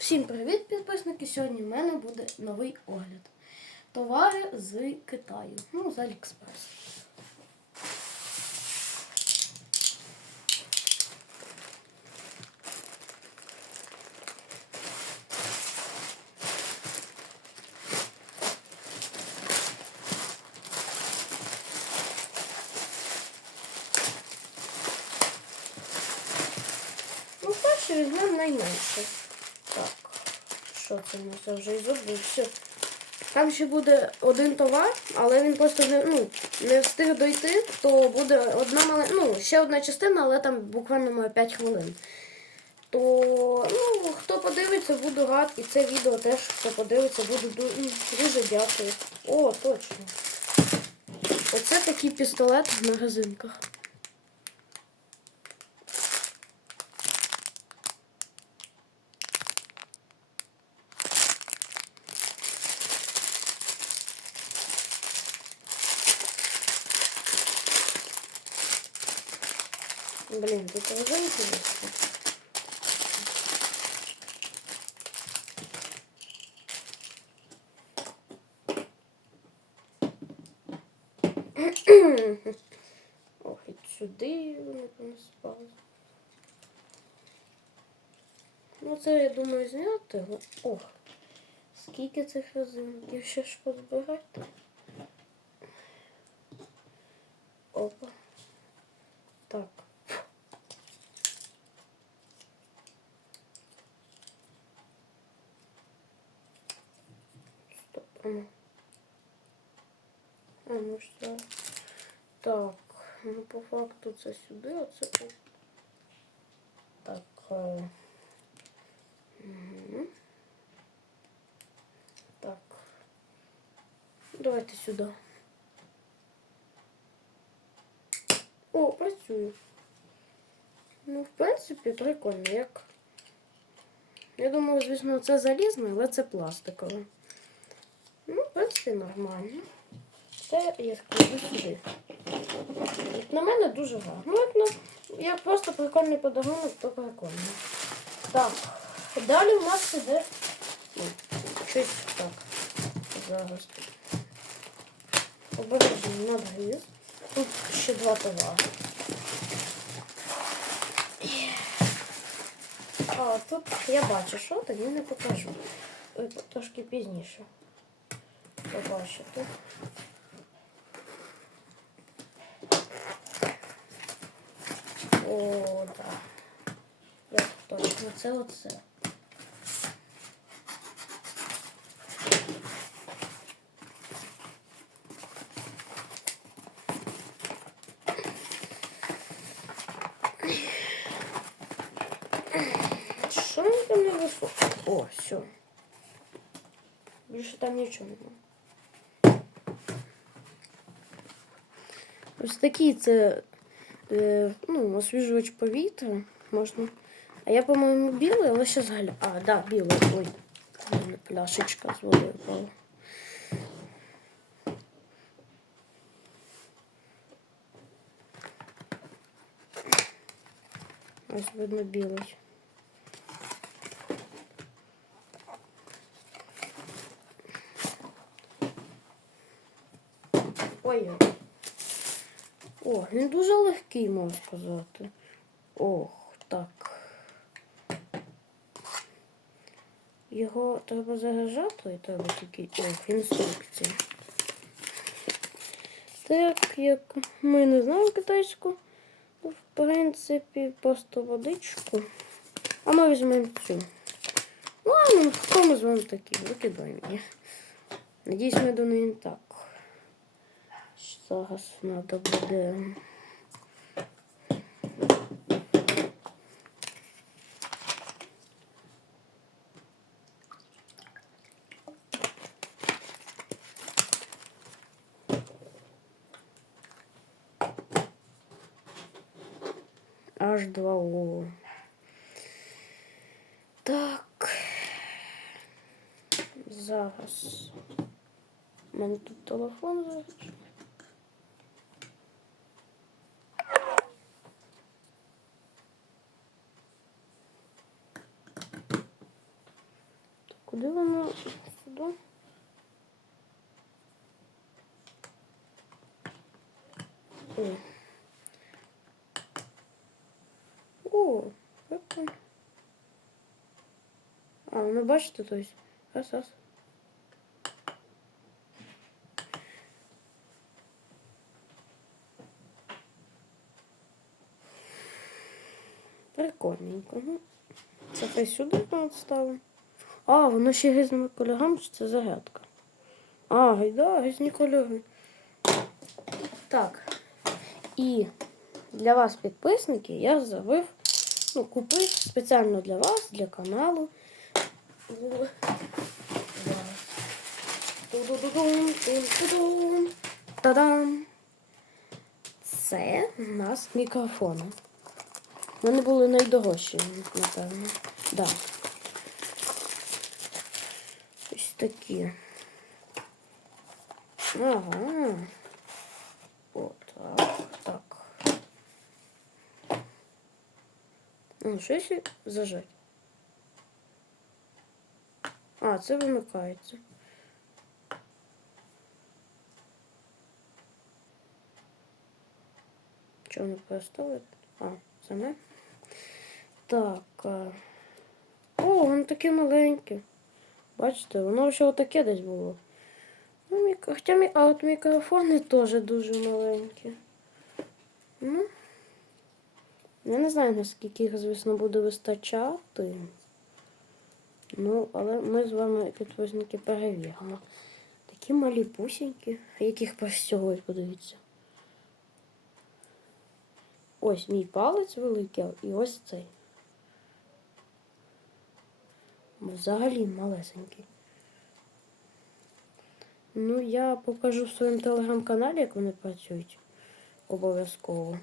Всім привіт, підписники! Сьогодні в мене буде новий огляд. Товари з Китаю. Ну, з Аліекспрес. Ну, перше візьмемо найменше. Що це у нас Я вже і забувся. Там ще буде один товар, але він просто не, ну, не встиг дойти, то буде одна мала... ну, ще одна частина, але там буквально має 5 хвилин. То ну, хто подивиться, буду рад. І це відео теж хто подивиться, буду дуже дякую. О, точно. Оце такий пістолет в магазинках. Тут уже интересно. Ох, і сюди вони понеспали. Ну, це я думаю зняти. Ох, скільки цих резинків ще ж позбирати. Опа. Так. Стоп. А ну. Що? Так, ну по факту це сюди, а це по- так. е. Так. Давайте сюди. О, працює. Ну, в принципі, прикольно, як. Я думаю, звісно, це залізне, але це пластикове. В принципі, нормально. Це я складу сюди. Як на мене дуже гарно. Ну, як, просто прикольний подарунок, то прикольно. Так. Далі у нас іде. Щось так. Зараз. Обережно надгриз. Тут ще два товари. А тут я бачу, що тоді не покажу. Трошки пізніше. Побачите. О, так. Як точно, це оце. Що мені там не виходить? О, все. Більше там нічого немає. Ось такий це е, ну, освіжувач повітря можна. А я, по-моєму, білий, але ще згаля. А, да, білий. Ой, пляшечка з водою впала. Ось видно білий. Ой. О, він дуже легкий, можна сказати. Ох, так. Його треба заряджати і треба тільки. Ох, інструкція. Так, як ми не знаємо китайську, в принципі просто водичку. А ми візьмемо цю. Ладно, хто ми з вами такі? Викидай мені. Надіюсь, ми до неї так. Зараз треба буде. Аж 2О. Так. Зараз. У мене тут телефон зараз. Куди воно сюди? Ой. О, прикольно. А, ну бачите, то есть. Раз, раз. Прикольненько. Ну, це хай сюди ставимо. А, воно ще різними кольорами, чи це зарядка. А, гайда, різні кольори. Так. І для вас, підписники, я зробив, ну, купив спеціально для вас, для каналу. Та-дам! Це у нас мікрофони. Вони були найдорожчі, напевно. Да. Ось такі. Ага. Отак, так. Ну, щось зажать. А, це вимикається. Чого не переставити? А, саме. Так. О, воно таке маленьке. Бачите, воно ще отаке десь було. Ну, мік... Хоча мі... а от мікрофони теж дуже маленькі. Ну, я не знаю, наскільки їх, звісно, буде вистачати. Ну, але ми з вами, підписники, перевіримо. Такі малі пусінькі, яких простягують, подивіться. Ось мій палець великий, і ось цей. Взагалі малесенький. Ну, я покажу в своєму телеграм-каналі, як вони працюють. Обов'язково.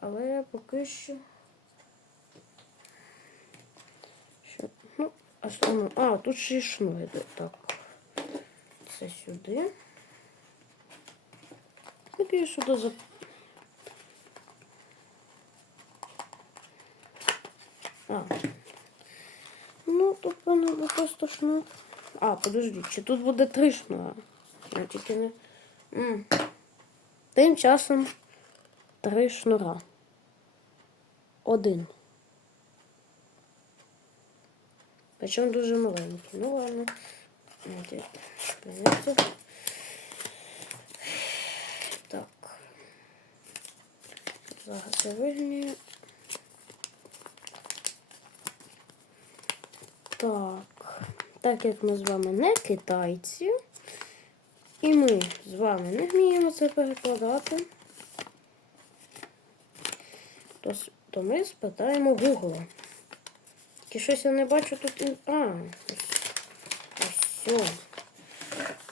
Але поки що... Ну, а тут ще й шнур йде. Так. Це сюди. Такий сюди за. А. Ну, тут воно просто шнур. А, подожди, чи тут буде три шнура? Я тільки не. М. Тим часом три шнура. Один. Причому дуже маленький. Ну ладно. От. Так. Зараз вигнію. Так. Так як ми з вами не китайці, і ми з вами не вміємо це перекладати, то, то ми спитаємо Google. Тільки щось я не бачу тут. А, ось.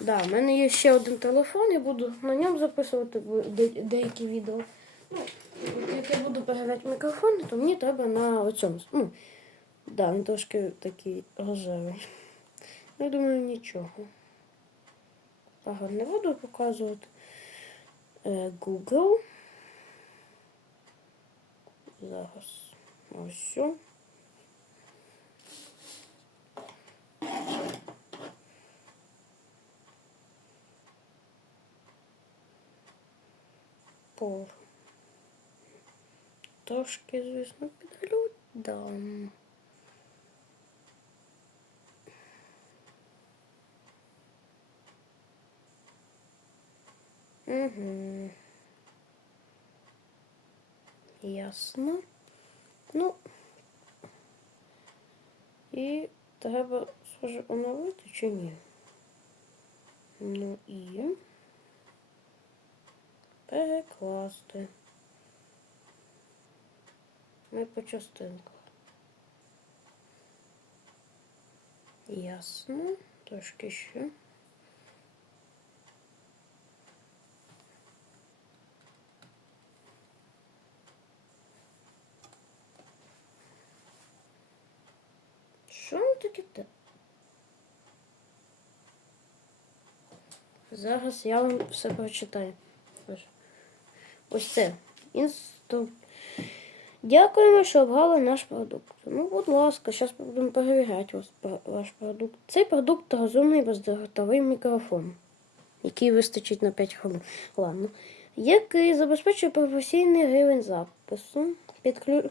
Да, в мене є ще один телефон, я буду на ньому записувати деякі відео. Ну, як я буду перевіряти мікрофон, то мені треба на оцьому. Ну, да, він трошки такий рожевий. Ну, я думаю, нічого. Ага, не буду показувати. Е, Google. Зараз. Ось. Пор. Трошки, звісно, підглю дам. Угу. Ясно. Ну. І треба, схоже, оновити чи ні? Ну і перекласти. Ми по частинках. Ясно. Трошки ще. Що воно таке Зараз я вам все прочитаю. Ось. Це. Інстру... Дякуємо, що обрали наш продукт. Ну, будь ласка, зараз будемо перевіряти ваш продукт. Цей продукт розумний бездротовий мікрофон, який вистачить на 5 хвилин. Ладно. Який забезпечує професійний рівень запису, підклю...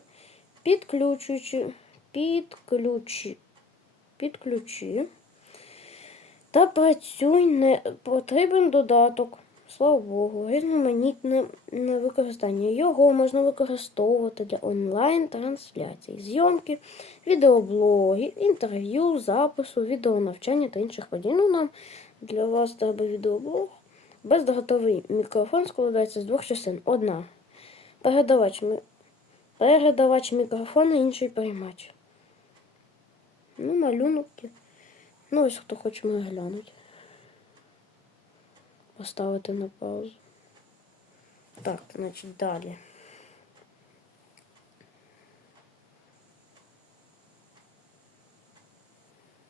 підключуючи, підключи, підключи та працюй не потрібен додаток. Слава Богу, різноманітне використання. Його можна використовувати для онлайн-трансляцій, зйомки, відеоблогів, інтерв'ю, запису, відеонавчання та інших подій. Ну, нам для вас треба відеоблог. Бездротовий мікрофон складається з двох частин. Одна передавач, передавач мікрофона, інший приймач. Ну, малюнок. Ну, ось хто хоче мене глянути. Поставити на паузу. Так, значить, далі.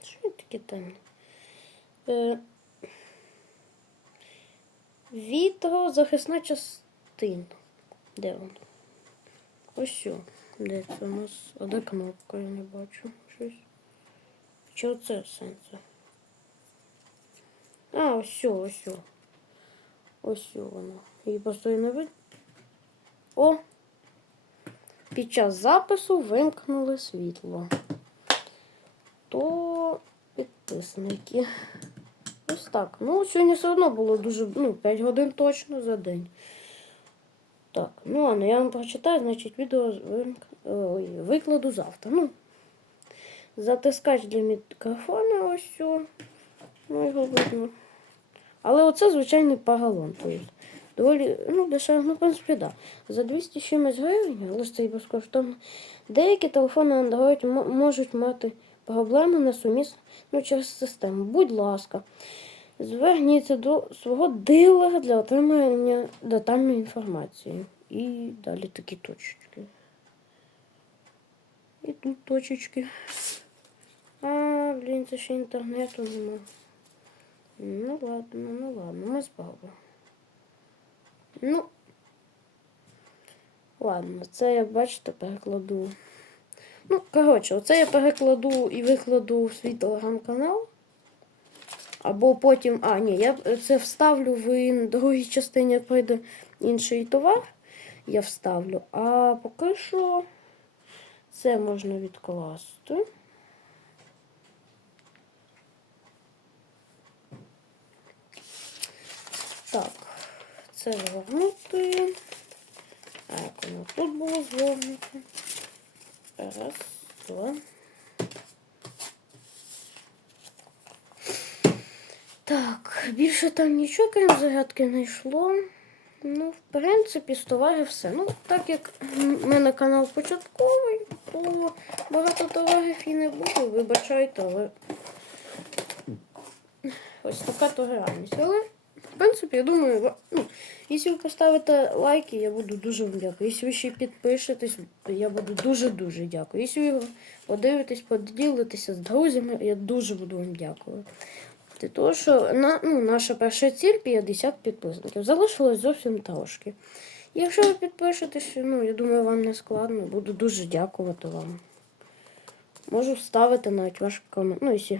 Що таке темне? Е, Вітрозахисна частина. Де воно? Ось що. Де це у нас? А де кнопка, я не бачу. Щось. Чи оце сенсу? А, ось ось. Ось воно. І не видно. О! Під час запису вимкнули світло. То підписники. Ось так. Ну, сьогодні все одно було дуже, ну, 5 годин точно за день. Так, ну ладно, я вам прочитаю, значить, відео. Ой, викладу завтра. Ну, затискач для мікрофона, ось. Ну, його видно. Але оце звичайний паралон. Тобто, доволі, ну, дешево, ну, в принципі, да. За 200 чимось гривень, але ж це і безкоштовно. Деякі телефони Android можуть мати проблеми на сумісну ну, через систему. Будь ласка, зверніться до свого дилера для отримання детальної інформації. І далі такі точечки. І тут точечки. А, блін, це ще інтернету нема. Ну ладно, ну ладно, ми спробуємо. Ну. Ладно, це я, бачите, перекладу. Ну, коротше, оце я перекладу і викладу в свій телеграм-канал. Або потім. А, ні, я це вставлю в другій частині, як прийде інший товар. Я вставлю. А поки що це можна відкласти. Так, це згорнути. А як воно тут було згорнуто? Раз, два. Так, більше там нічого, крім зарядки, не йшло. Ну, в принципі, з товарів все. Ну, так як в мене канал початковий, то багато товарів і не буде, вибачайте, але ось така то реальність. Але, принципі, я думаю, ну, якщо ви поставите лайки, я буду дуже вам дякую. Якщо ви ще підпишетесь, я буду дуже-дуже дякую. Якщо ви подивитесь, поділитеся з друзями, я дуже буду вам дякувати. Тому що на, ну, наша перша ціль 50 підписників. Залишилось зовсім трошки. Якщо ви підпишетесь, ну, я думаю, вам не складно. Буду дуже дякувати вам. Можу вставити навіть ваш комент. Ну, якщо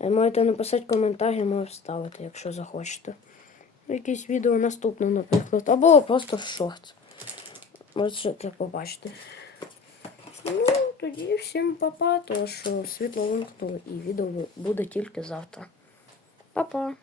е, можете написати коментар, я можу вставити, якщо захочете. Якесь відео наступне, наприклад. Або просто шорт. Можете побачити. Ну, тоді всім папа, тому що світло вимкнуло і відео буде тільки завтра. Па-па.